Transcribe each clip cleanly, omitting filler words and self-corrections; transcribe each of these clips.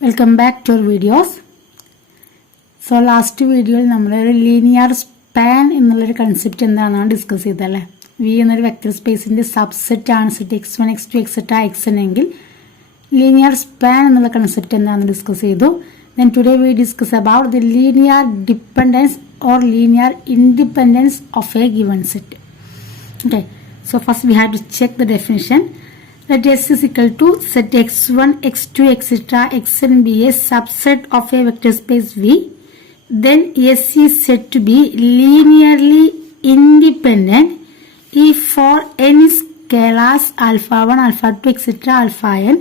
Welcome back to our videos. So last video we linear span ennulla concept endana discuss cheyidale. V enna vector space inde subset aanu set x1 x2 etc xn engil linear span ennulla concept endana discuss cheyidu. Then today we discuss about the linear dependence or linear independence of a given set. Okay, so first we have to check the definition. Let S is equal to set x1, x2, etc. xn be a subset of a vector space V. Then S is said to be linearly independent if for any scalars alpha 1, alpha 2, etc. alpha n,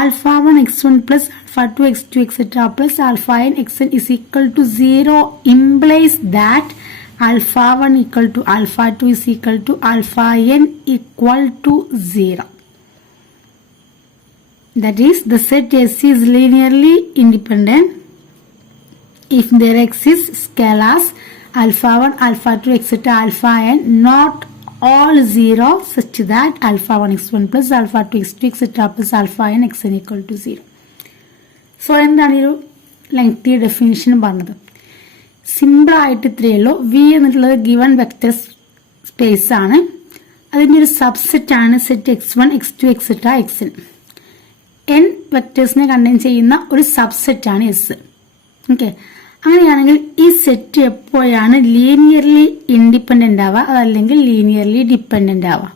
alpha 1 x1 plus alpha 2 x2 etc. plus alpha n xn is equal to 0 implies that alpha 1 equal to alpha 2 is equal to alpha n equal to 0. That is, the set S is linearly independent if there exists scalars alpha 1, alpha 2, etc. alpha n not all 0 such that alpha 1 x1 plus alpha 2 x2 etc. plus alpha n xn equal to 0. So, എന്താണ് ഒരു lengthy definition പറഞ്ഞത്? Simple ആയിട്ട് ഇത്രയേ ഉള്ളൂ. V എന്നുള്ളത് given vector space ആണ്. അതിൻ്റെ ഒരു സബ്സെറ്റ് ആണ് set x1, x2, etc. xn. n വെക്ടേഴ്സിനെ കണ്ടെയ്ൻ ചെയ്യുന്ന ഒരു സബ്സെറ്റ് ആണ് എസ്. ഓക്കെ, അങ്ങനെയാണെങ്കിൽ ഈ സെറ്റ് എപ്പോഴാണ് ലീനിയർലി ഇൻഡിപെൻഡന്റ് ആവുക, അതല്ലെങ്കിൽ ലീനിയർലി ഡിപെൻഡന്റ് ആവുക?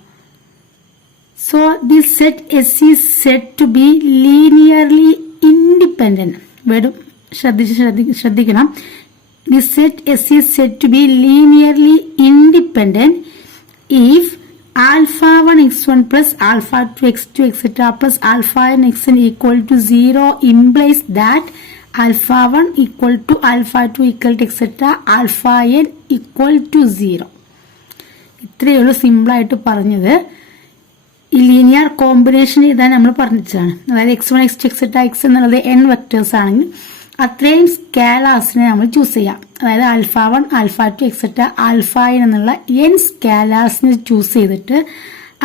So this set S is said to be linearly independent. Word ശ്രദ്ധിക്കണം. This set S is said to be linearly independent if alpha 1 x1 plus alpha 2 x2 etc. plus alpha n xn equal to 0 implies that alpha 1 equal to alpha 2 equal to etc. alpha n equal to 0. ഇത്രയേ ഉള്ളൂ simple ആയിട്ട് പറഞ്ഞത്. ഈ linear combination ഇതാണ് നമ്മൾ പറഞ്ഞതാണ്. അതായത് x1 x2 etc. x എന്നുള്ളത് n വെക്ടേഴ്സ് ആണെങ്കിൽ അത്രയും സ്കാലാസിനെ നമ്മൾ ചൂസ് ചെയ്യാം. അതായത് alpha 1, alpha 2 etcetera alpha n എന്നുള്ള n സ്കാലാസിനെ ചൂസ് ചെയ്തിട്ട്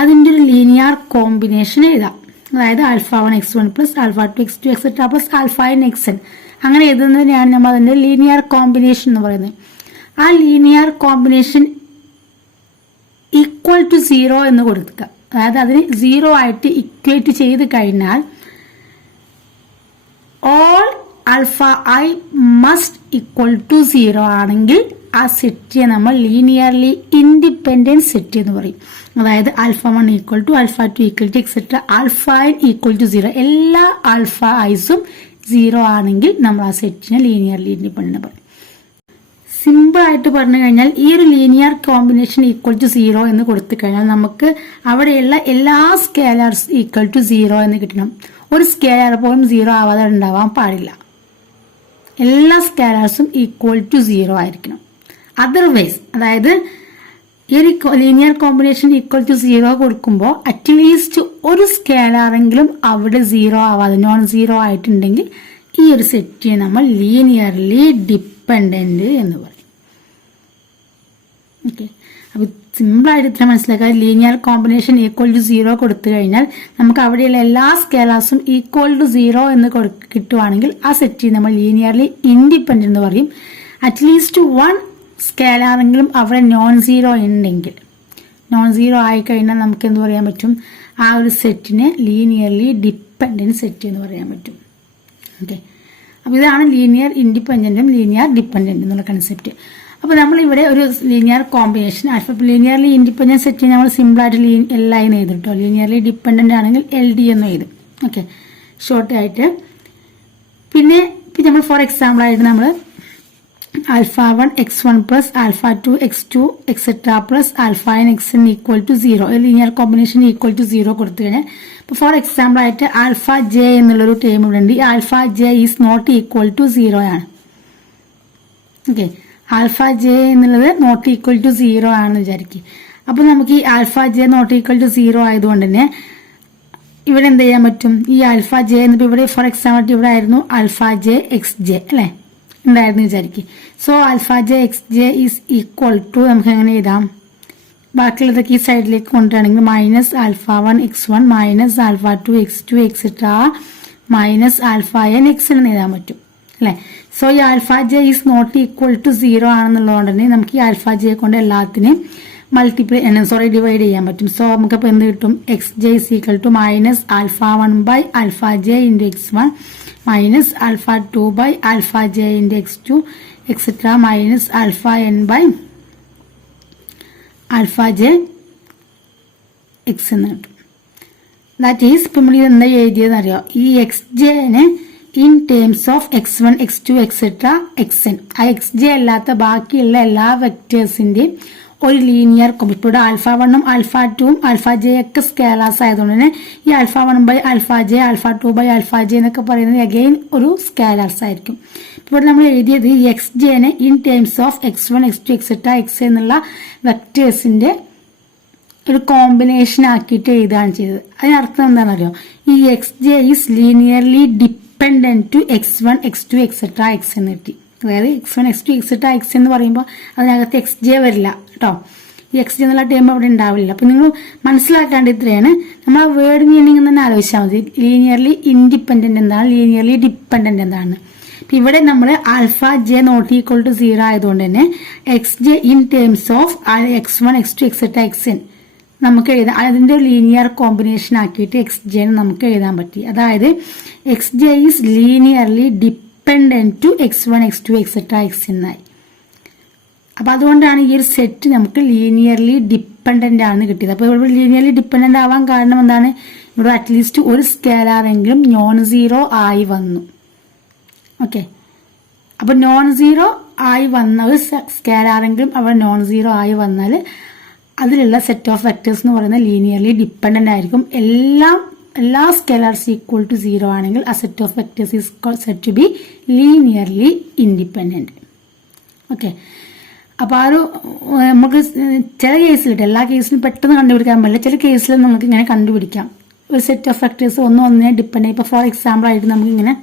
അതിൻ്റെ ഒരു ലീനിയർ കോമ്പിനേഷൻ എഴുതാം. അതായത് alpha 1 x1 plus alpha 2 x2 etcetera plus alpha n xn അങ്ങനെ എഴുതുന്നതിനെയാണ് നമ്മൾ അതിൻ്റെ ലീനിയർ കോമ്പിനേഷൻ എന്ന് പറയുന്നത്. ആ ലീനിയർ കോമ്പിനേഷൻ ഈക്വൽ ടു 0 എന്ന് കൊടുക്കുക. അതായത് അതിന് 0 ആയിട്ട് ഇക്വേറ്റ് ചെയ്ത് കഴിഞ്ഞാൽ all alpha I must equal to 0 ആണെങ്കിൽ ആ സെറ്റിനെ നമ്മൾ ലീനിയർലി ഇൻഡിപെൻഡന്റ് സെറ്റ് എന്ന് പറയും. അതായത് alpha 1 equal to alpha 2 equal to etcetera alpha n equal to 0 എല്ലാ ആൽഫ ഐസും 0 ആണെങ്കിൽ നമ്മൾ ആ സെറ്റിനെ ലീനിയർലി ഇൻഡിപെൻഡന്റ് പറയും. സിമ്പിൾ ആയിട്ട് പറഞ്ഞു കഴിഞ്ഞാൽ ഈ ഒരു ലീനിയർ കോമ്പിനേഷൻ ഈക്വൽ ടു 0 എന്ന് കൊടുത്തു കഴിഞ്ഞാൽ നമുക്ക് അവിടെയുള്ള എല്ലാ സ്കേലാർസ് ഈക്വൽ ടു 0 എന്ന് കിട്ടണം. ഒരു സ്കേലാർ പോലും 0 ആവാതെ ഉണ്ടാവാൻ പാടില്ല. എല്ലാ സ്കേലാർസും ഈക്വൽ ടു 0 ആയിരിക്കണം. അതർവൈസ് അതായത് ഈ ഒരു ലീനിയർ കോമ്പിനേഷൻ ഈക്വൽ ടു 0 കൊടുക്കുമ്പോൾ അറ്റ്ലീസ്റ്റ് ഒരു സ്കേലാറെങ്കിലും അവിടെ 0 ആവാതെ നോൺ 0 ആയിട്ടുണ്ടെങ്കിൽ ഈ ഒരു സെറ്റിനെ നമ്മൾ ലീനിയർലി ഡിപ്പെൻഡന്റ് എന്ന് പറയും. ഓക്കെ, അപ്പൊ സിമ്പിൾ ആയിട്ട് ഇത്ര മനസ്സിലാക്കുക. ലീനിയർ കോമ്പിനേഷൻ ഈക്വൽ ടു 0 കൊടുത്തു കഴിഞ്ഞാൽ നമുക്ക് അവിടെയുള്ള എല്ലാ സ്കേലാർസും ഈക്വൽ ടു 0 എന്ന് കിട്ടുവാണെങ്കിൽ ആ സെറ്റ് നമ്മൾ ലീനിയർലി ഇൻഡിപെൻഡന്റ് എന്ന് പറയും. അറ്റ്ലീസ്റ്റ് 1 സ്കേലാറെങ്കിലും അവിടെ നോൺ 0 ഉണ്ടെങ്കിൽ, നോൺ 0 ആയിക്കഴിഞ്ഞാൽ നമുക്ക് എന്ത് പറയാൻ പറ്റും? ആ ഒരു സെറ്റിനെ ലീനിയർലി ഡിപ്പെൻഡന്റ് സെറ്റ് എന്ന് പറയാൻ പറ്റും. ഓക്കെ, അപ്പോൾ ഇതാണ് ലീനിയർ ഇൻഡിപെൻഡന്റും ലീനിയർ ഡിപ്പെൻഡന്റ് എന്നുള്ള കൺസെപ്റ്റ്. അപ്പോൾ നമ്മളിവിടെ ഒരു linear combination linearly independent set നമ്മൾ സിമ്പിളായിട്ട് LI എന്ന് എഴുതും കേട്ടോ. ലീനിയർലി ഡിപ്പെൻഡന്റ് ആണെങ്കിൽ LD എന്ന് എഴുതും. ഓക്കെ, ഷോർട്ട് ആയിട്ട്. പിന്നെ നമ്മൾ ഫോർ എക്സാമ്പിൾ ആയിട്ട് നമ്മൾ alpha 1 x1 plus alpha 2 x2 etcetera plus alpha n xn equal to 0 linear combination equal to 0 കൊടുത്തു കഴിഞ്ഞാൽ ഇപ്പോൾ ഫോർ എക്സാമ്പിൾ ആയിട്ട് ആൽഫ j എന്നുള്ളൊരു ടേം ഇവിടെ ഉണ്ട്. ഈ alpha j is not equal to 0 ആണ്. ഓക്കെ, ആൽഫ j എന്നുള്ളത് നോട്ട് ഈക്വൽ ടു 0 ആണെന്ന് വിചാരിക്കുക. അപ്പോൾ നമുക്ക് ഈ alpha j not equal to 0 ആയതുകൊണ്ട് തന്നെ ഇവിടെ എന്ത് ചെയ്യാൻ പറ്റും? ഈ ആൽഫ j എന്നിപ്പോൾ ഇവിടെ ഫോർ എക്സാമ്പിൾ ഇവിടെ ആയിരുന്നു ആൽഫ j xj അല്ലേ ഉണ്ടായിരുന്നു വിചാരിക്കുക. So alpha j xj is equal to നമുക്ക് എങ്ങനെ എഴുതാം? ബാക്കിയുള്ളതൊക്കെ ഈ സൈഡിലേക്ക് കൊണ്ടുവരാണെങ്കിൽ minus alpha 1 x1 minus alpha 2 x2 etcetera minus alpha N X എന്ന് എഴുതാൻ പറ്റും അല്ലെ. സോ ഈ alpha J is not equal to 0 ആണെന്നുള്ളതുകൊണ്ട് തന്നെ നമുക്ക് ഈ ആൽഫ ജെ കൊണ്ട് എല്ലാത്തിനെയും ഡിവൈഡ് ചെയ്യാൻ പറ്റും. സോ നമുക്കിപ്പോൾ എന്ത് കിട്ടും? X J is equal to minus alpha 1 by alpha J into x1 minus alpha 2 by alpha J into x2 etcetera minus alpha N by alpha J X എന്ന് കിട്ടും. That is ഇപ്പം നമ്മൾ എന്താ എഴുതിയതെന്ന് അറിയോ? ഈ എക്സ് ജെനെ in terms of x1 x2 etcetera xn, ആ എക്സ് ജെ അല്ലാത്ത ബാക്കിയുള്ള എല്ലാ വെക്ടേഴ്സിന്റെയും ഒരു ലീനിയർ കോമ്പിനേഷൻ. ഇവിടെ ആൽഫ 1ഉം ആൽഫ 2ഉം ആൽഫ ജെ ഒക്കെ സ്കേലാർസ് ആയതുകൊണ്ട് തന്നെ ഈ alpha 1 by alpha J alpha 2 by alpha J എന്നൊക്കെ പറയുന്നത് അഗെയിൻ ഒരു സ്കേലാർസ് ആയിരിക്കും. ഇവിടെ നമ്മൾ എഴുതിയത് ഈ എക്സ് ജെനെ in terms of x1 x2 etcetera x എന്നുള്ള വെക്ടേഴ്സിന്റെ ഒരു കോമ്പിനേഷൻ ആക്കിയിട്ട് എഴുതാണ് ചെയ്തത്. അതിനർത്ഥം എന്താണെന്നറിയോ? ഈ X J is linearly dependent to x1 x2 etcetera x എന്ന് കിട്ടി. അതായത് x1 x2 എക്സെട്ര x എന്ന് പറയുമ്പോൾ അതിനകത്ത് എക്സ് ജെ വരില്ല കേട്ടോ. ഈ എക്സ് ജെ എന്നുള്ള ടൈം അവിടെ ഉണ്ടാവില്ല. അപ്പൊ നിങ്ങൾ മനസ്സിലാക്കാണ്ട് ഇത്രയാണ്. നമ്മൾ ആ വേർഡ് മീനിങ് തന്നെ ആലോചിച്ചാൽ മതി. ലീനിയർലി ഇൻഡിപെൻഡന്റ് എന്താണ്, ലീനിയർലി ഡിപ്പെൻഡന്റ് എന്താണ്. ഇവിടെ നമ്മൾ alpha J not equal to 0 ആയതുകൊണ്ട് തന്നെ X J in terms of x1 x2 etcetera xn നമുക്ക് എഴുതാം. അതിന്റെ ലീനിയർ കോമ്പിനേഷൻ ആക്കിയിട്ട് എക്സ് ജെ നമുക്ക് എഴുതാൻ പറ്റി. അതായത് X J is linearly dependent to x1 x2 etcetera xn ആയി. അപ്പൊ അതുകൊണ്ടാണ് ഈ ഒരു സെറ്റ് നമുക്ക് ലീനിയർലി ഡിപ്പെൻഡന്റ് ആണെന്ന് കിട്ടിയത്. അപ്പൊ ഇവിടെ ലീനിയർലി ഡിപ്പെൻഡന്റ് ആവാൻ കാരണം എന്താണ്? ഇവിടെ അറ്റ്ലീസ്റ്റ് ഒരു സ്കേലാറെങ്കിലും നോൺ സീറോ ആയി വന്നു. ഓക്കെ, അപ്പൊ നോൺ സീറോ ആയി വന്ന ഒരു സ്കേലാറെങ്കിലും അവിടെ നോൺ സീറോ ആയി വന്നാൽ അതിലുള്ള സെറ്റ് ഓഫ് വെക്ടേഴ്സ് എന്ന് പറയുന്നത് ലീനിയർലി ഡിപ്പെൻഡന്റ് ആയിരിക്കും. എല്ലാ സ്കേലാർസ് ഈക്വൽ ടു 0 ആണെങ്കിൽ ആ set of vectors is set to be linearly independent. Okay, അപ്പൊ ആ ഒരു നമുക്ക് ചില കേസിലിട്ട് എല്ലാ കേസിലും പെട്ടെന്ന് കണ്ടുപിടിക്കാൻ പറ്റില്ല. ചില കേസിൽ നമുക്ക് ഇങ്ങനെ കണ്ടുപിടിക്കാം. ഒരു സെറ്റ് ഓഫ് വെക്ടേഴ്സ് ഒന്നിനെ ഡിപ്പെൻഡ്. ഇപ്പൊ ഫോർ എക്സാമ്പിൾ ആയിട്ട് നമുക്ക് ഇങ്ങനെ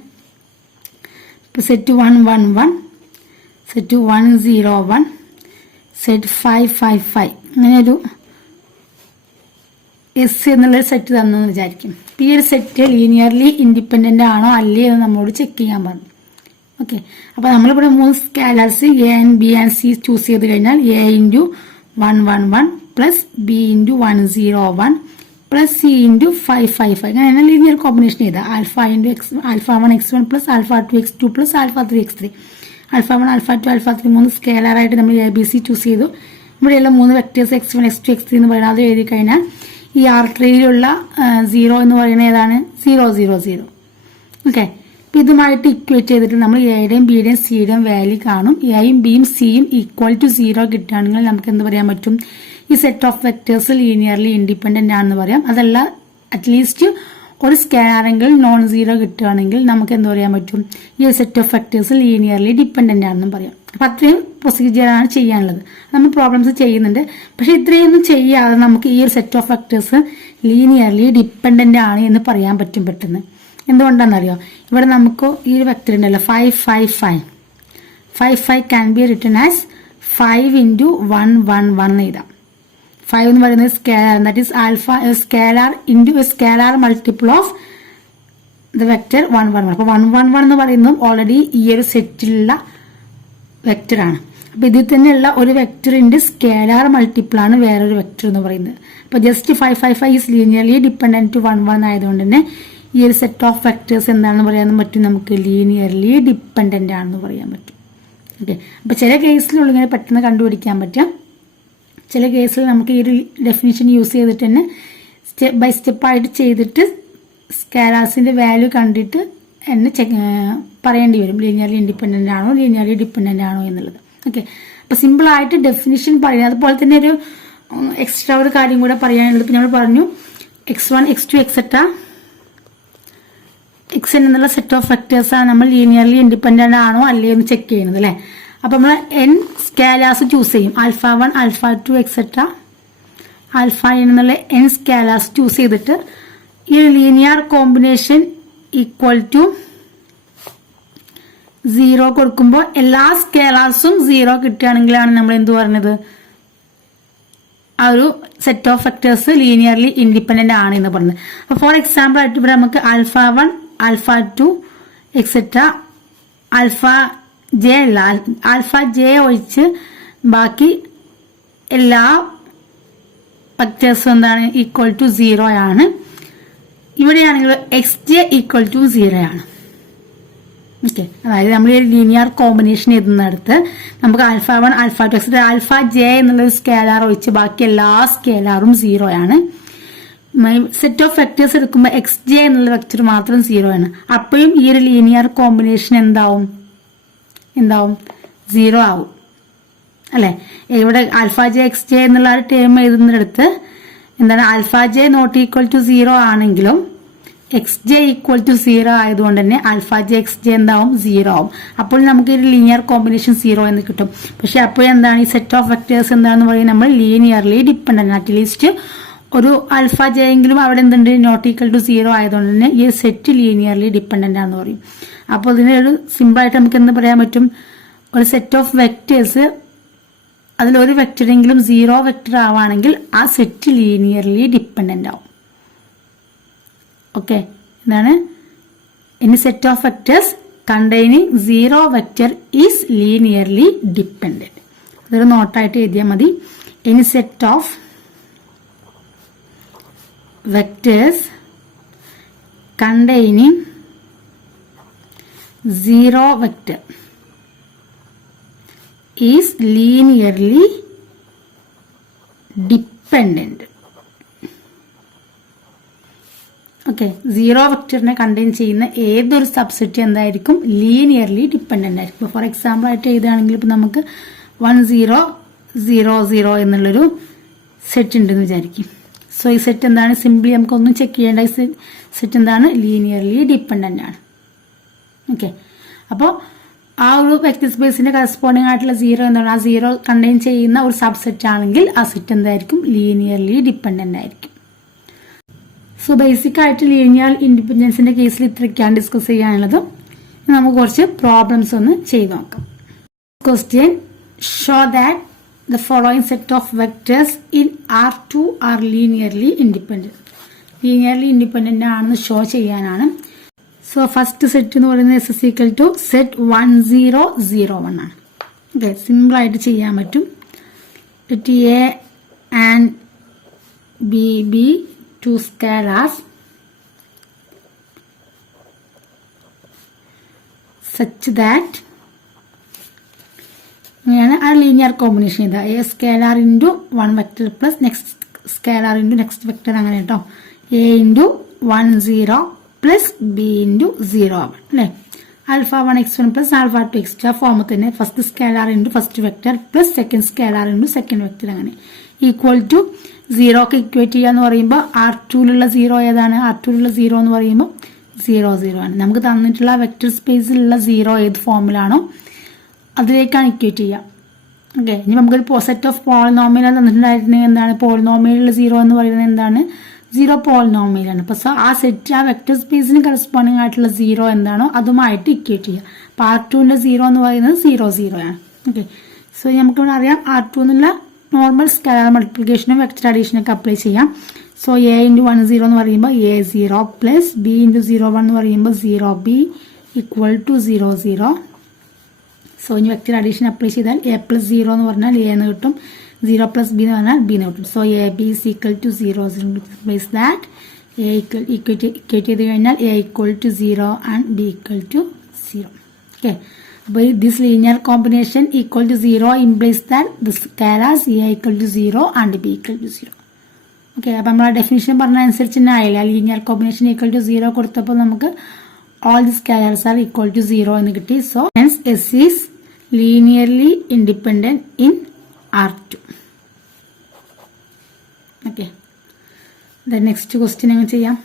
സെറ്റ് 1 1 1, സെറ്റ് 1 0 1, സെറ്റ് 5 5 5 അങ്ങനെ ഒരു എസ് എന്നുള്ളൊരു സെറ്റ് തന്നു എന്ന് വിചാരിക്കും. ഈ ഒരു സെറ്റ് ലീനിയർലി ഇൻഡിപെൻഡന്റ് ആണോ അല്ലേ എന്ന് നമ്മളോട് ചെക്ക് ചെയ്യാൻ പറഞ്ഞു. ഓക്കെ, അപ്പൊ നമ്മളിവിടെ 3 scalars A and B and C choose ചെയ്ത് കഴിഞ്ഞാൽ a into 1 1 1 plus B into 1 0 1 plus C into 5 5 5 അങ്ങനെ ലീനിയർ കോമ്പിനേഷൻ ചെയ്താൽ alpha into alpha 1 x1 plus alpha 2 x2 plus alpha 3 x3 alpha 1 alpha 2 alpha 3 3 scalar ആയിട്ട് നമ്മൾ A B C choose ചെയ്തു. ഇവിടെയുള്ള 3 vectors x1 x2 x3 എന്ന് പറയുന്നത് അത് എഴുതി കഴിഞ്ഞാൽ ഈ R3യിലുള്ള 0 എന്ന് പറയുന്നത് ഏതാണ്? 0 0 0. ഓക്കെ, ഇതുമായിട്ട് ഇക്വേറ്റ് ചെയ്തിട്ട് നമ്മൾ എയുടെയും ബിയുടെയും സിയുടെയും വാല്യൂ കാണും. എയും ബിയും സിയും ഈക്വൽ ടു 0 കിട്ടുകയാണെങ്കിൽ നമുക്ക് എന്ത് പറയാൻ പറ്റും? ഈ set of vectors linearly independent ആണെന്ന് പറയാം. അതല്ല അറ്റ്ലീസ്റ്റ് ഒരു സ്കേലാറെങ്കിലും നോൺ സീറോ കിട്ടുകയാണെങ്കിൽ നമുക്ക് എന്ത് പറയാൻ പറ്റും? ഈ set of vectors linearly dependent ആണെന്നും പറയാം. അപ്പൊ അത്രയും പ്രൊസീജിയറാണ് ചെയ്യാനുള്ളത്. നമ്മൾ പ്രോബ്ലംസ് ചെയ്യുന്നുണ്ട്. പക്ഷെ ഇത്രയൊന്നും ചെയ്യാതെ നമുക്ക് ഈ ഒരു set of vectors linearly dependent ആണ് എന്ന് പറയാൻ പറ്റും പെട്ടെന്ന്. എന്തുകൊണ്ടാണെന്നറിയോ? ഇവിടെ നമുക്ക് ഈ ഒരു വെക്ടർ ഉണ്ടല്ലോ 5 5 5 5 5 can be written as 5 into 1 1 1 എഴുതാം. 5 എന്ന് പറയുന്നത് scalar, that is alpha scalar into scalar multiple of the vector 1 1 1. അപ്പൊ 1 1 1 എന്ന് പറയുന്നത് ഓൾറെഡി ഈ ഒരു സെറ്റിലുള്ള വെക്ടറാണ്. അപ്പൊ ഇതിൽ തന്നെയുള്ള ഒരു വെക്ടറിന്റെ സ്കേലാർ മൾട്ടിപ്പിൾ ആണ് വേറൊരു വെക്ടർ എന്ന് പറയുന്നത്. അപ്പൊ just 5 5 5 is linearly dependent to 1 1 ആയതുകൊണ്ട് തന്നെ ഈ ഒരു സെറ്റ് ഓഫ് വെക്ടേഴ്സ് എന്താണെന്ന് പറയാൻ പറ്റും? നമുക്ക് ലീനിയർലി ഡിപ്പെൻഡന്റ് ആണെന്ന് പറയാൻ പറ്റും. ഓക്കെ, അപ്പൊ ചില കേസിലുള്ള ഇങ്ങനെ പെട്ടെന്ന് കണ്ടുപിടിക്കാൻ പറ്റും. ചില കേസിൽ നമുക്ക് ഈ ഒരു ഡെഫിനിഷൻ യൂസ് ചെയ്തിട്ട് തന്നെ സ്റ്റെപ്പ് ബൈ സ്റ്റെപ്പ് ആയിട്ട് ചെയ്തിട്ട് സ്കേലാർസിന്റെ വാല്യൂ കണ്ടിട്ട് എന്നെ പറയേണ്ടി വരും ലീനിയർലി ഇൻഡിപെൻഡന്റ് ആണോ ലീനിയർലി ഡിപ്പെൻഡന്റ് ആണോ എന്നുള്ളത്. ഓക്കെ, അപ്പൊ സിമ്പിൾ ആയിട്ട് ഡെഫിനിഷൻ പറയുന്നത്. അതുപോലെ തന്നെ ഒരു എക്സ്ട്രാ ഒരു കാര്യം കൂടെ പറയാനുള്ളത്. നമ്മൾ പറഞ്ഞു x1 x2 എക്സെട്ര xn എന്നുള്ള സെറ്റ് ഓഫ് വെക്ടേഴ്സ് ആണ് നമ്മൾ ലീനിയർലി ഇൻഡിപെൻഡന്റ് ആണോ അല്ലേ എന്ന് ചെക്ക് ചെയ്യുന്നത് അല്ലെ. അപ്പൊ നമ്മൾ n സ്കേലാർസ് ചൂസ് ചെയ്യും. Alpha 1 alpha 2 etcetera alpha n എന്നുള്ള n സ്കേലാർസ് ചൂസ് ചെയ്തിട്ട് ഈ ലീനിയർ കോമ്പിനേഷൻ ഈക്വൽ ടു 0 കൊടുക്കുമ്പോൾ എല്ലാ സ്കേലാർസും 0 കിട്ടുകയാണെങ്കിലാണ് നമ്മൾ എന്ത് പറഞ്ഞത്? ആ ഒരു set of vectors linearly independent ആണ് എന്ന് പറഞ്ഞത്. അപ്പൊ ഫോർ എക്സാമ്പിൾ ആയിട്ട് ഇവിടെ നമുക്ക് alpha 1 alpha to etcetera alpha J അല്ല, ആൽഫ ജെ ഒഴിച്ച് ബാക്കി എല്ലാ വെക്ടേഴ്സും എന്താണ് ഈക്വൽ ടു 0 ആണ്. ഇവിടെയാണെങ്കിൽ എക്സ് ജെ ഈക്വൽ ടു 0 ആണ്. ഓക്കെ, അതായത് നമ്മൾ ഈ ലീനിയർ കോമ്പിനേഷൻ എഴുതുന്നിടത്ത് നമുക്ക് alpha 1 alpha 2 etcetera alpha J എന്നുള്ളൊരു സ്കേലാർ ഒഴിച്ച് ബാക്കി എല്ലാ സ്കേലാറും 0 ആണ്. സെറ്റ് ഓഫ് വെക്ടേഴ്സ് എടുക്കുമ്പോൾ എക്സ് ജെ എന്നുള്ള വെക്ടർ മാത്രം 0 ആണ്. അപ്പോഴും ഈ ഒരു ലീനിയർ കോമ്പിനേഷൻ എന്താവും 0 ആവും അല്ലെ. ഇവിടെ ആൽഫ ജെ എക്സ് ജെ എന്നുള്ള ഒരു ടേം എഴുതുന്നിടത്ത് എന്താണ് alpha J not equal to 0 ആണെങ്കിലും എക്സ് ജെ ഈക്വൽ ടു 0 ആയതുകൊണ്ട് തന്നെ ആൽഫ ജെ എക്സ് ജെ എന്താവും 0 ആവും. അപ്പോൾ നമുക്ക് ഒരു ലീനിയർ കോമ്പിനേഷൻ 0 എന്ന് കിട്ടും. പക്ഷെ അപ്പോൾ എന്താണ് ഈ സെറ്റ് ഓഫ് വെക്ടേഴ്സ് എന്താണെന്ന് പറയുന്നത് നമ്മൾ ലീനിയർലി ഡിപ്പെൻഡന്റ്, അറ്റ്ലീസ്റ്റ് ഒരു ആൽഫ ജെ എങ്കിലും അവിടെ എന്തുണ്ട് നോട്ട് ഈക്വൽ ടു 0 ആയതുകൊണ്ട് തന്നെ ഈ സെറ്റ് ലീനിയർലി ഡിപ്പെൻഡന്റ് ആണെന്ന് പറയും. അപ്പോൾ ഇതിനൊരു സിമ്പിൾ ആയിട്ട് നമുക്ക് എന്ത് പറയാൻ പറ്റും, ഒരു സെറ്റ് ഓഫ് വെക്ടേഴ്സ് അതിലൊരു വെക്ടറെങ്കിലും 0 വെക്ടർ ആവുകയാണെങ്കിൽ ആ സെറ്റ് ലീനിയർലി ഡിപ്പെൻഡന്റ് ആവും. ഓക്കെ, എന്താണ് any set of vectors containing 0 vector is linearly dependent. അതൊരു നോട്ടായിട്ട് എഴുതിയാൽ മതി. എനി സെറ്റ് ഓഫ് vectors containing 0 vector is linearly dependent. Okay, 0 വെക്ടറിനെ കണ്ടെയ്ൻ ചെയ്യുന്ന ഏതൊരു സബ്സെറ്റ് എന്തായിരിക്കും ലീനിയർലി ഡിപ്പെൻഡന്റ് ആയിരിക്കും. ഫോർ എക്സാമ്പിൾ ആയിട്ട് എഴുതുകയാണെങ്കിൽ ഇപ്പൊ നമുക്ക് 1 0 0 0 എന്നുള്ളൊരു സെറ്റ് ഉണ്ടെന്ന് വിചാരിക്കും. സോ ഈ സെറ്റ് എന്താണ്, സിംപ്ലി നമുക്കൊന്നും ചെക്ക് ചെയ്യേണ്ട, ഈ സെറ്റ് എന്താണ് ലീനിയർലി ഡിപ്പെൻഡന്റ് ആണ്. ഓക്കെ, അപ്പോൾ ആ ഒരു വെക്ടർ സ്പേസിന്റെ കറസ്പോണ്ടിങ് ആയിട്ടുള്ള 0 എന്താണ്, ആ 0 കണ്ടെയ്ൻ ചെയ്യുന്ന ഒരു സബ്സെറ്റ് ആണെങ്കിൽ ആ സെറ്റ് എന്തായിരിക്കും ലീനിയർലി ഡിപ്പെൻഡന്റ് ആയിരിക്കും. സോ ബേസിക് ആയിട്ട് ലീനിയർ ഇൻഡിപെൻഡൻസിന്റെ കേസിൽ ഇത്രയ്ക്കാണ് ഡിസ്കസ് ചെയ്യാനുള്ളത്. നമുക്ക് കുറച്ച് പ്രോബ്ലംസ് ഒന്ന് ചെയ്ത് നോക്കാം. Question, show that the following set of vectors in R2 are linearly independent. Linearly independent ആണെന്ന് ഷോ ചെയ്യാനാണ്. സോ ഫസ്റ്റ് സെറ്റ് എന്ന് പറയുന്നത് S is equal to set 1 0 0 1 ആണ്. ഓക്കെ, സിമ്പിൾ ആയിട്ട് ചെയ്യാൻ പറ്റും. Let A and B be two scalars such that അങ്ങനെയാണ് ആ ലീനിയർ കോമ്പിനേഷൻ ചെയ്ത A scalar into 1 vector plus next scalar into next vector, അങ്ങനെ കേട്ടോ. A into 1 0 plus B into 0 1 അല്ലേ. Alpha 1 x1 plus alpha 2 x2 ആ ഫോമിൽ തന്നെ first scalar into first vector plus second scalar into second vector, അങ്ങനെ equal to 0 ഒക്കെ equate ചെയ്യാന്ന് പറയുമ്പോൾ R2ലുള്ള 0 ഏതാണ്, R2ലുള്ള 0 എന്ന് പറയുമ്പോൾ 0 0 ആണ്. നമുക്ക് തന്നിട്ടുള്ള വെക്ടർ സ്പേസിലുള്ള 0 ഏത് ഫോമിലാണോ അതിലേക്കാണ് ഇക്വേറ്റ് ചെയ്യുക. ഓക്കെ, ഇനി നമുക്കൊരു സെറ്റ് ഓഫ് പോളിനോമിയൽ തന്നിട്ടുണ്ടായിരുന്നെങ്കിൽ എന്താണ് പോളിനോമിയലുള്ള 0 എന്ന് പറയുന്നത് എന്താണ് 0 പോളിനോമിയലാണ്. അപ്പോൾ സോ ആ സെറ്റ് ആ വെക്ടർ സ്പേസിന് കറസ്പോണ്ടിങ് ആയിട്ടുള്ള 0 എന്താണോ അതുമായിട്ട് ഇക്വേറ്റ് ചെയ്യുക. അപ്പോൾ R2ന്റെ 0 എന്ന് പറയുന്നത് 0 0 ആണ്. ഓക്കെ, സോ നമുക്കിവിടെ അറിയാം R2 എന്നുള്ള നോർമൽ സ്കെലാർ മൾട്ടിപ്ലിക്കേഷനും വെക്ടർ അഡീഷനും ഒക്കെ അപ്ലൈ ചെയ്യാം. സോ A ഇൻറ്റു 1 0 എന്ന് പറയുമ്പോൾ A0 പ്ലസ് B ഇൻറ്റു 0 1 എന്ന് പറയുമ്പോൾ 0B ഈക്വൽ ടു 0 0. സോ ഇനി വെക്ടർ അഡീഷൻ അപ്ലൈ ചെയ്താൽ A പ്ലസ് 0 എന്ന് പറഞ്ഞാൽ A എന്ന് കിട്ടും, 0 പ്ലസ് B എന്ന് പറഞ്ഞാൽ B എന്ന് കിട്ടും. So AB is equal to 0 0 place that A equate ചെയ്ത് കഴിഞ്ഞാൽ A equal to 0 and B equal to 0. Okay, അപ്പോൾ this linear combination equal to 0 implies that the scalars A equal to 0 and B equal to 0. Okay, അപ്പോൾ നമ്മൾ ആ definition പറഞ്ഞ അനുസരിച്ച് തന്നെ ആയില്ല. ലീനിയർ കോമ്പിനേഷൻ ഈക്വൽ ടു 0 കൊടുത്തപ്പോൾ നമുക്ക് all the scalars are equal to 0 എന്ന് കിട്ടി. So hence S is linearly independent in R2. Okay, the next question എങ്ങനെ ചെയ്യാം.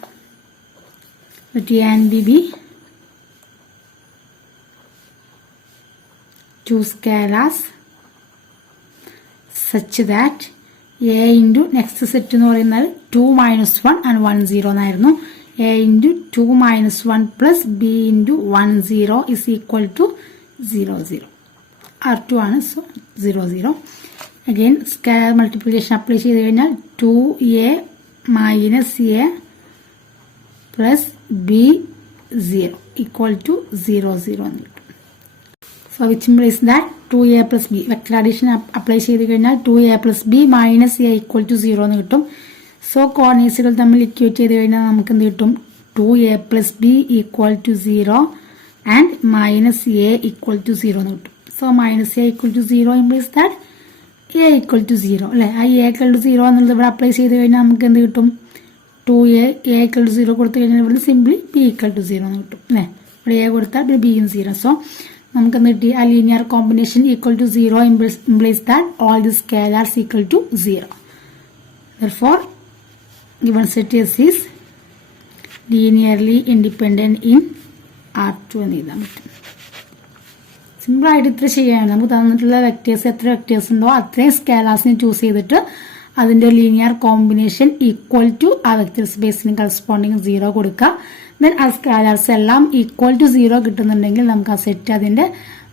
Let A and B be two scalars such that A into next set എന്ന് പറയുന്നത് 2 minus 1 and 1 0 എന്നായിരുന്നു. A into 2 minus 1 plus B into 1 0 is equal to 0 0. R2 ആണ്, so 0 0. Again scalar multiplication apply ചെയ്ത് കഴിഞ്ഞാൽ 2A minus A plus B 0 equal to 0 0 എന്ന് കിട്ടും. So which implies that 2a plus b vector addition apply ചെയ്ത് കഴിഞ്ഞാൽ 2a plus b minus a equal to 0 എന്ന് കിട്ടും. So കോർഡിനേറ്റ്സുകൾ തമ്മിൽ ഇക്വേറ്റ് ചെയ്ത് കഴിഞ്ഞാൽ നമുക്ക് എന്ത് കിട്ടും? 2a plus b equal to 0 and minus a equal to 0 എന്ന് കിട്ടും. So minus a equal to 0 implies that a equal to 0 അല്ലേ? ആ a equal to 0 എന്നുള്ളത് ഇവിടെ അപ്ലൈ ചെയ്ത് കഴിഞ്ഞാൽ നമുക്ക് എന്ത് കിട്ടും? 2a equal to 0 കൊടുത്തു കഴിഞ്ഞാൽ ഇവിടെ സിംപ്ലി b equal to 0 എന്ന് കിട്ടും അല്ലേ? ഇവിടെ a കൊടുത്താൽ ഇവിടെ b യും 0. സോ നമുക്ക് എന്ത് കിട്ടി? ആ linear combination equal to 0 implies that all the scalars equal to 0. Therefore given set S is linearly independent in R2 എന്ന് എഴുതാൻ പറ്റും. സിമ്പിൾ ആയിട്ട് ഇത്ര ചെയ്യാനാണ്. നമുക്ക് തന്നിട്ടുള്ള വെക്ടേഴ്സ് എത്ര വെക്ടേഴ്സ് ഉണ്ടോ അത്രയും സ്കേലാർസിനെ ചൂസ് ചെയ്തിട്ട് അതിന്റെ ലീനിയർ കോമ്പിനേഷൻ ഈക്വൽ ടു ആ വെക്ടർ സ്പേസിന് കറസ്പോണ്ടിങ് 0 കൊടുക്കുക. ദെൻ ആ സ്കേലാർസ് എല്ലാം ഈക്വൽ ടു 0 കിട്ടുന്നുണ്ടെങ്കിൽ നമുക്ക് ആ സെറ്റ് അതിന്റെ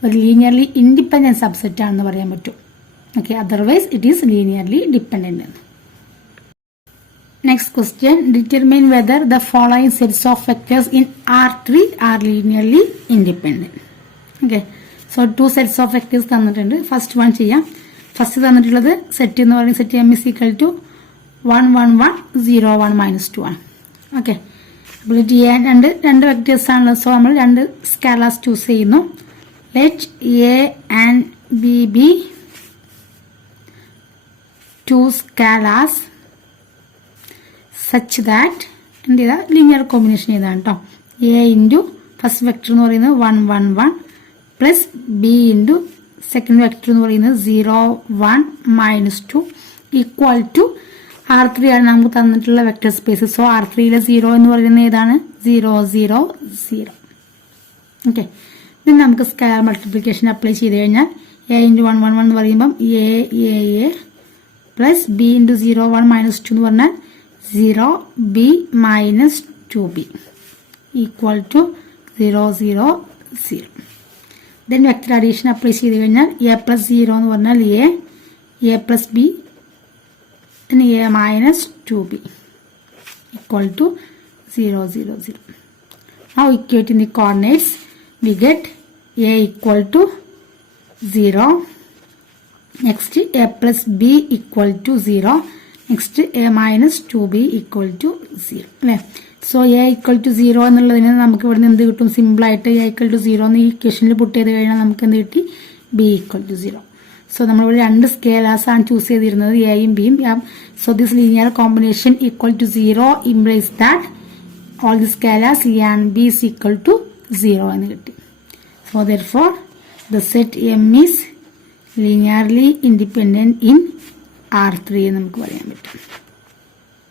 ഒരു ലീനിയർലി ഇൻഡിപെൻഡന്റ് സബ്സെറ്റ് ആണെന്ന് പറയാൻ പറ്റും. Okay, otherwise it is linearly dependent. Next question, determine whether the following sets of vectors in R3 are linearly independent. Okay, so two sets of vectors തന്നിട്ടുണ്ട്. First one ചെയ്യാം. First തന്നിട്ടുള്ളത് set എന്ന് പറയുന്നത് set m is equal to 1 1 1 0 1 minus 2 ആണ്. Okay, അപ്പോൾ രണ്ട് vectors ആണല്ലോ. So നമ്മൾ രണ്ട് സ്കാലാർസ് ചൂസ് ചെയ്യുന്നു. Let a and b be two scalars such that എന്ത് ചെയ്താൽ ലീനിയർ കോമ്പിനേഷൻ ചെയ്താണ് കേട്ടോ. എ ഇൻറ്റു ഫസ്റ്റ് വെക്ടർ എന്ന് പറയുന്നത് 1 1 1 plus B into second vector എന്ന് പറയുന്നത് 0 1 മൈനസ് 2 ഈക്വൽ ടു R3 ആണ് നമുക്ക് തന്നിട്ടുള്ള വെക്ടർ സ്പേസ്. സോ R3യിലെ 0 എന്ന് പറയുന്നത് ഏതാണ്? 0 0 0. ഓക്കെ, ഇതിന് നമുക്ക് സ്കെയിലർ മൾട്ടിപ്ലിക്കേഷൻ അപ്ലൈ ചെയ്ത് കഴിഞ്ഞാൽ എ ഇൻറ്റു 1 1 1 എന്ന് പറയുമ്പം A plus B into 0 1 minus 2 എന്ന് പറഞ്ഞാൽ 0b minus 2b equal to 0 0 0. Then vector addition apply ചെയ്ത് കഴിഞ്ഞാൽ a plus 0 എന്ന് പറഞ്ഞാൽ a plus b then a minus 2b equal to 0 0 0. Now equating the coordinates we get a equal to 0. Next a plus b equal to 0. Next A minus 2b equal to 0 അല്ലേ? So A equal to 0 എന്നുള്ളതിന് നമുക്ക് ഇവിടെ നിന്ന് എന്ത് കിട്ടും? സിമ്പിളായിട്ട് A equal to 0 എന്ന് ഈ ഇക്വേഷനിൽ പുട്ട് ചെയ്ത് കഴിഞ്ഞാൽ നമുക്ക് എന്ത് കിട്ടി? B equal to 0. സോ നമ്മളിവിടെ രണ്ട് സ്കേലാർസ് ആണ് ചൂസ് ചെയ്തിരുന്നത്, എയും ബിയും. So this linear combination equal to 0 implies that all the scalars A and B is equal to 0 എന്ന് കിട്ടി. So therefore the set M is linearly independent in R3 എന്ന് നമുക്ക് പറയാൻ പറ്റും.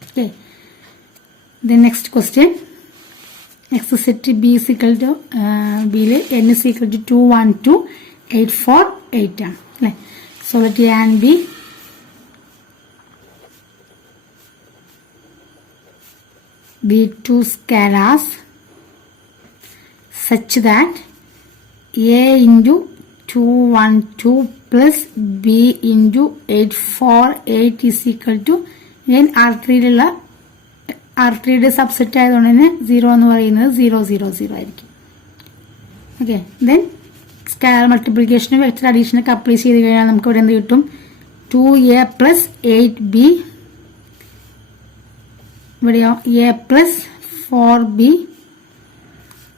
Okay, then next question. Next set B is equal to ബിയിൽ n is equal to 2 1 2 8 4 8 ആണ് അല്ലേ? So let A and B be two scalars such that a into 2 1 2 plus b into 8 4 8 is equal to again R3യുടെ subset ആയതുകൊണ്ട് തന്നെ 0 എന്ന് പറയുന്നത് 0 0 0 ആയിരിക്കും. Okay, then scalar മൾട്ടിപ്ലിക്കേഷനും വെക്ടർ അഡീഷനൊക്കെ അപ്ലൈ ചെയ്ത് കഴിഞ്ഞാൽ നമുക്ക് ഇവിടെ എന്ത് കിട്ടും? 2a പ്ലസ് 8b ഇവിടെയോ a പ്ലസ് 4b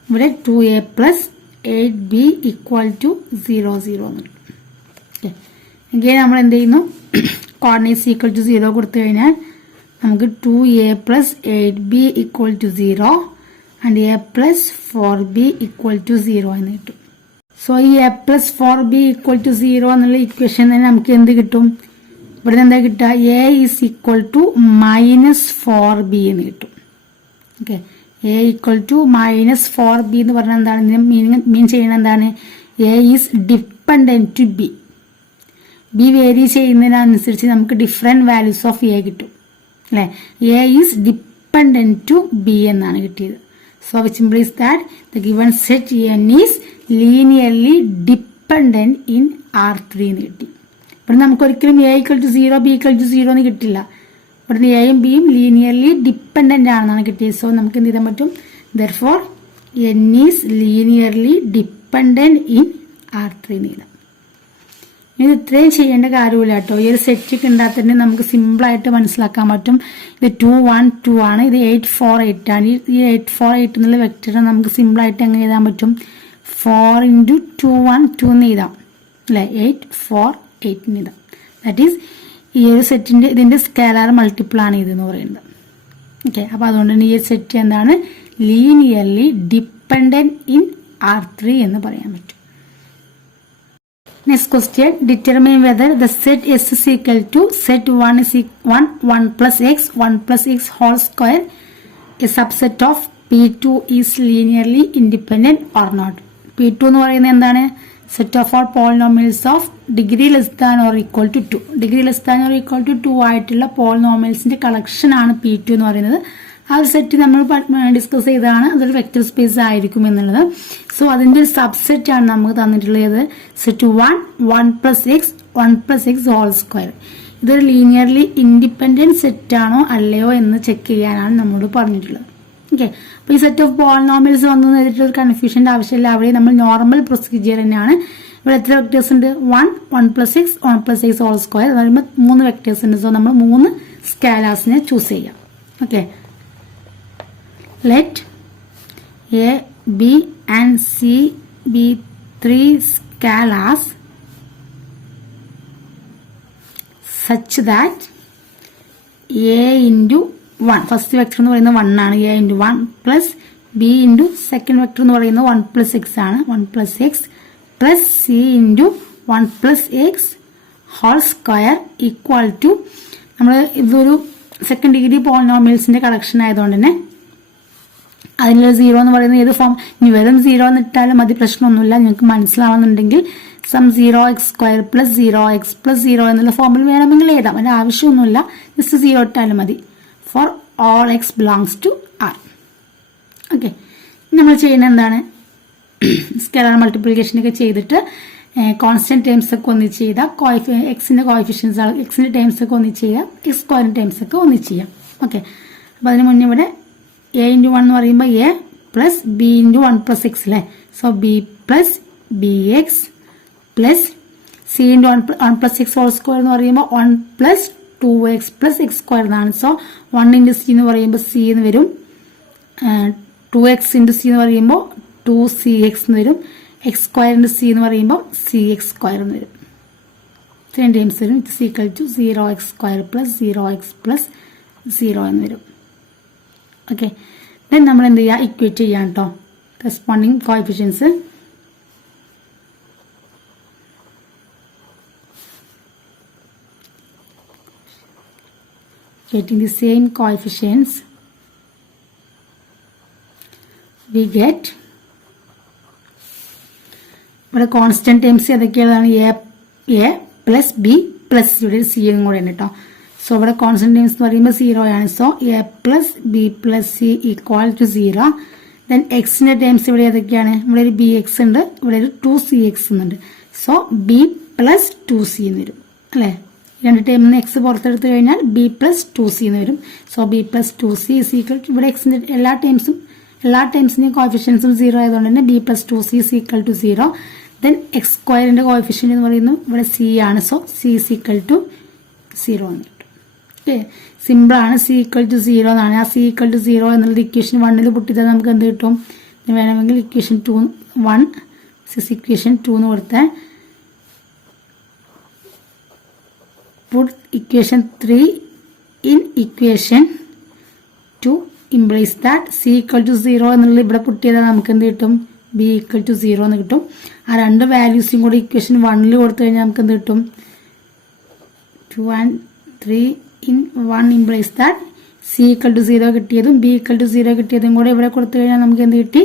ഇവിടെ 2a plus 8b equal to 0 0 എന്ന് കിട്ടും. again നമ്മൾ എന്ത് ചെയ്യുന്നു? കോർഡിനേറ്റ്സ് ഈക്വൽ ടു 0 കൊടുത്തു കഴിഞ്ഞാൽ നമുക്ക് 2a plus 8b equal to 0 and a plus 4b equal to 0 എന്ന് കിട്ടും. സോ ഈ a plus 4b equal to 0 എന്നുള്ള ഇക്വേഷൻ തന്നെ നമുക്ക് എന്ത് കിട്ടും? ഇവിടെ എന്താ കിട്ടുക? a is equal to minus 4b എന്ന് കിട്ടും. Okay, a equal to minus 4b എന്ന് പറഞ്ഞാൽ എന്താണ് മീൻ ചെയ്യുന്നത്? എന്താണ്? a is dependent to b. B vary ചെയ്യുന്നതിനനുസരിച്ച് നമുക്ക് ഡിഫറെന്റ് വാല്യൂസ് ഓഫ് എ കിട്ടും അല്ലെ? A is dependent to B എന്നാണ് കിട്ടിയത്. So which implies that the given set N is linearly dependent in R3 എന്ന് കിട്ടി. ഇവിടെ നമുക്ക് ഒരിക്കലും A equal to 0 B equal to 0 എന്ന് കിട്ടില്ല. ഇവിടെ എയും ബിയും ലീനിയർലി ഡിപ്പെൻഡന്റ് ആണെന്നാണ് കിട്ടിയത്. സോ നമുക്ക് എന്ത് ചെയ്യാൻ പറ്റും? Therefore n is linearly dependent in R3 എന്ന് എഴുതാം. ഇത് ഇത്രയും ചെയ്യേണ്ട കാര്യമില്ല കേട്ടോ. ഈ ഒരു സെറ്റ് കണ്ടാൽ തന്നെ നമുക്ക് സിമ്പിളായിട്ട് മനസ്സിലാക്കാൻ പറ്റും. ഇത് 2 1 2 ആണ്. ഇത് 8 4 8 ആണ്. ഈ 8 4 8 എന്നുള്ള വെക്ടറിനെ നമുക്ക് സിമ്പിളായിട്ട് എങ്ങനെ എഴുതാൻ പറ്റും? 4 × 2 1 2 എന്ന് എഴുതാം അല്ലെ. 8 4 8 എന്ന് എഴുതാം. ദാറ്റ് ഈസ് ഈ ഒരു സെറ്റിന്റെ ഇതിന്റെ സ്കേലാർ മൾട്ടിപ്പിൾ ആണ് ഇതെന്ന് പറയുന്നത്. ഓക്കെ, അപ്പൊ അതുകൊണ്ട് തന്നെ ഈ ഒരു സെറ്റ് എന്താണ്? ലീനിയർലി ഡിപ്പെൻഡന്റ് ഇൻ R3 എന്ന് പറയാൻ പറ്റും. Next question, determine whether the set S is equal to set 1 is 1 plus x 1 plus x whole square, a subset of P2 is linearly independent or not. P2 എന്ന് പറയുന്നത് എന്താണ്? Set of all polynomials of degree less than or equal to 2. Degree less than or equal to 2 ആയിട്ടുള്ള പോളിനോമിയൽസിന്റെ collection ആണ് P2 എന്ന് പറയുന്നത്. ആ ഒരു set നമ്മൾ ഡിസ്കസ് ചെയ്തതാണ്. അതൊരു വെക്ടർ സ്പേസ് ആയിരിക്കും എന്നുള്ളത്. സോ അതിന്റെ ഒരു സബ്സെറ്റ് ആണ് നമുക്ക് തന്നിട്ടുള്ളത്. Set 1 1 plus X 1 plus X whole square. ഇതൊരു ലീനിയർലി ഇൻഡിപെൻഡന്റ് സെറ്റ് ആണോ അല്ലയോ എന്ന് ചെക്ക് ചെയ്യാനാണ് നമ്മളോട് പറഞ്ഞിട്ടുള്ളത്. ഓക്കെ, അപ്പൊ ഈ സെറ്റ് ഓഫ് പോളിനോമിയൽസ് വന്നു ഒരു കൺഫ്യൂഷന്റെ ആവശ്യമില്ല. അവിടെ നമ്മൾ നോർമൽ പ്രൊസീജിയർ തന്നെയാണ്. ഇവിടെ എത്ര വെക്ടേഴ്സ് ഉണ്ട്? 1 1 plus X 1 plus X whole square എന്ന് പറയുമ്പോൾ 3 വെക്ടേഴ്സ് ഉണ്ട്. സോ നമ്മൾ 3 സ്കാലാസിനെ ചൂസ് ചെയ്യാം. Okay, let A, B and C be 3 scalars such that A into 1, first vector എന്ന് പറയുന്നത് 1 ആണ്. A into 1 plus B into second vector എന്ന് പറയുന്നത് 1 plus x ആണ്. 1 plus x plus C into 1 plus x whole square equal to, നമ്മൾ ഇതൊരു second degree പോളിനോമിയൽസിന്റെ collection ആയതുകൊണ്ട് തന്നെ അതിനുള്ള 0 എന്ന് പറയുന്നത് ഏത് ഫോം? ഇനി വെറും 0 എന്ന് ഇട്ടാലും മതി, പ്രശ്നമൊന്നുമില്ല. നിങ്ങൾക്ക് മനസ്സിലാവുന്നുണ്ടെങ്കിൽ some 0x² plus 0x plus 0 എന്നുള്ള ഫോമിൽ വേണമെങ്കിൽ എഴുതാം. അതിന്റെ ആവശ്യമൊന്നുമില്ല, ജസ്റ്റ് 0 ഇട്ടാലും മതി. For all x belongs to R. Okay, നമ്മൾ ചെയ്യുന്നത് എന്താണ്? സ്കെലാർ മൾട്ടിപ്ലിക്കേഷൻ ഒക്കെ ചെയ്തിട്ട് കോൺസ്റ്റന്റ് ടേംസ് ഒക്കെ ഒന്നിച്ച് ചെയ്താൽ എക്സിന്റെ കോഎഫിഷ്യൻസ് എക്സിന്റെ ടേംസ് ഒക്കെ ഒന്നിച്ച് ചെയ്യാം, എക്സ് സ്ക്വയറിന്റെ ടേംസ് ഒക്കെ ഒന്നിച്ച് ചെയ്യാം. ഓക്കെ, അപ്പൊ അതിന് മുന്നേ ഇവിടെ A into 1 എന്ന് പറയുമ്പോൾ A plus B into 1 plus X അല്ലേ. So B plus BX plus C into 1 plus X whole square എന്ന് പറയുമ്പോൾ 1 plus 2x plus X square എന്നാണ്. സോ 1 into C എന്ന് പറയുമ്പോൾ C എന്ന് വരും. 2x into C എന്ന് പറയുമ്പോൾ 2cx എന്ന് വരും. എക്സ് സ്ക്വയർ into C എന്ന് പറയുമ്പോൾ cx സ്ക്വയർ എന്ന് വരും. ഇത്രയും ടേംസ് വരും. It's equal to 0x² plus 0x plus 0 എന്ന് വരും. ഓക്കെ, ദെൻ നമ്മൾ എന്ത് ചെയ്യുക? ഇക്വേറ്റ് ചെയ്യാം കേട്ടോ corresponding coefficients. Getting the same coefficients, we get ഇവിടെ കോൺസ്റ്റന്റ് ടേംസ് ഏതൊക്കെയാണ്? എ പ്ലസ് ബി പ്ലസ് ഇവിടെ സി എന്നും കൂടെ ഉണ്ട് കേട്ടോ. സോ ഇവിടെ കോൺസ്റ്റന്റ് ടേംസ് എന്ന് പറയുമ്പോൾ 0 ആണ്. So A plus B plus C equal to 0. Then എക്സിന്റെ ടേംസ് ഇവിടെ ഏതൊക്കെയാണ്? ഇവിടെ ഒരു ബി എക്സ് ഉണ്ട്, ഇവിടെ ഒരു 2cx എന്നുണ്ട്. സോ ബി പ്ലസ് 2c എന്ന് വരും അല്ലെ. രണ്ട് ടേമിൽ നിന്ന് എക്സ് പുറത്തെടുത്ത് കഴിഞ്ഞാൽ ബി പ്ലസ് 2c എന്ന് വരും. So B plus 2c is equal to, ഇവിടെ എക്സിന്റെ എല്ലാ ടേംസിന്റെയും കോഎഫിഷ്യൻസും 0 ആയതുകൊണ്ട് തന്നെ B plus 2c is equal to 0. Then X സ്ക്വയറിന്റെ കോഎഫിഷ്യന്റ് എന്ന് പറയുന്നത് ഇവിടെ c ആണ്. So c is equal to 0 എന്ന് കിട്ടും. ഓക്കെ, സിമ്പിൾ ആണ്. c ഈക്വൽ ടു 0 എന്നാണ്. ആ c ഈക്വൽ ടു 0 എന്നുള്ളത് ഇക്വേഷൻ 1 പൊട്ടിത്താൽ നമുക്ക് എന്ത് കിട്ടും? വേണമെങ്കിൽ ഇക്വേഷൻ 2 1 ഇക്വേഷൻ 2 എന്ന് കൊടുത്താൽ put equation 3 in equation 2 implies that c equal to 0 എന്നുള്ളത് ഇവിടെ പുട്ട് ചെയ്താൽ നമുക്ക് എന്ത് കിട്ടും? b equal to 0 എന്ന് കിട്ടും. ആ രണ്ട് വാല്യൂസും കൂടി ഇക്വേഷൻ 1 കൊടുത്തു കഴിഞ്ഞാൽ നമുക്ക് എന്ത് കിട്ടും? 2 and 3 in 1 implies that c equal to 0 കിട്ടിയതും b equal to 0 കിട്ടിയതും കൂടെ ഇവിടെ കൊടുത്തു കഴിഞ്ഞാൽ നമുക്ക് എന്ത് കിട്ടി?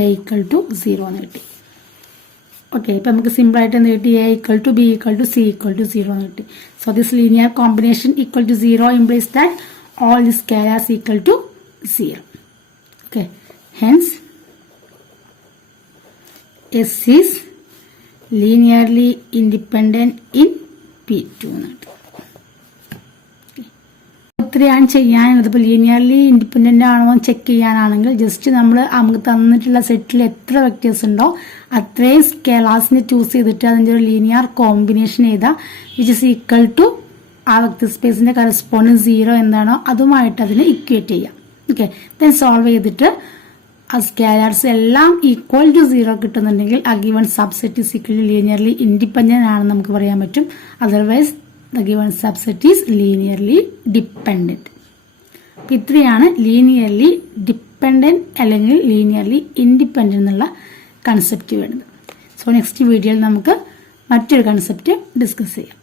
a equal to 0 എന്ന് കിട്ടി. ഓക്കെ, ഇപ്പൊ നമുക്ക് സിമ്പിൾ ആയിട്ട് എന്ത് കിട്ടി? a equal to b equal to c equal to 0 എന്ന് കിട്ടി. So this linear combination equal to 0 implies that all the scalars equal to 0. Okay, hence S is linearly independent in P2. ഇത്രയാണ് ചെയ്യാനുള്ളത്. ഇപ്പോൾ linearly independent ആണോ എന്ന് check ചെയ്യാനാണെങ്കിൽ just നമുക്ക് തന്നിട്ടുള്ള സെറ്റിൽ എത്ര വെക്ടേഴ്സ് ഉണ്ടോ അത്രയും സ്കേലാസിനെ ചൂസ് ചെയ്തിട്ട് അതിൻ്റെ ഒരു ലീനിയർ കോമ്പിനേഷൻ ചെയ്താൽ വിച്ച് ഇസ് ഈക്വൽ ടു ആ വെക്ടർ സ്പേസിന്റെ കറസ്പോണ്ടിങ് 0 എന്താണോ അതുമായിട്ട് അതിനെ ഇക്വേറ്റ് ചെയ്യാം. ഓക്കെ, ദെൻ സോൾവ് ചെയ്തിട്ട് ആ സ്കേലാർസ് എല്ലാം ഈക്വൽ ടു 0 കിട്ടുന്നുണ്ടെങ്കിൽ ആ given subset is equal to linearly independent ആണെന്ന് നമുക്ക് പറയാൻ പറ്റും. Otherwise the given subset is linearly dependent. അപ്പൊ ഇത്രയാണ് ലീനിയർലി ഡിപ്പെൻഡന്റ് അല്ലെങ്കിൽ ലീനിയർലി ഇൻഡിപെൻഡന്റ് എന്നുള്ള കൺസെപ്റ്റ് വേണ്ടത്. സോ നെക്സ്റ്റ് വീഡിയോയിൽ നമുക്ക് മറ്റൊരു കൺസെപ്റ്റ് ഡിസ്കസ് ചെയ്യാം.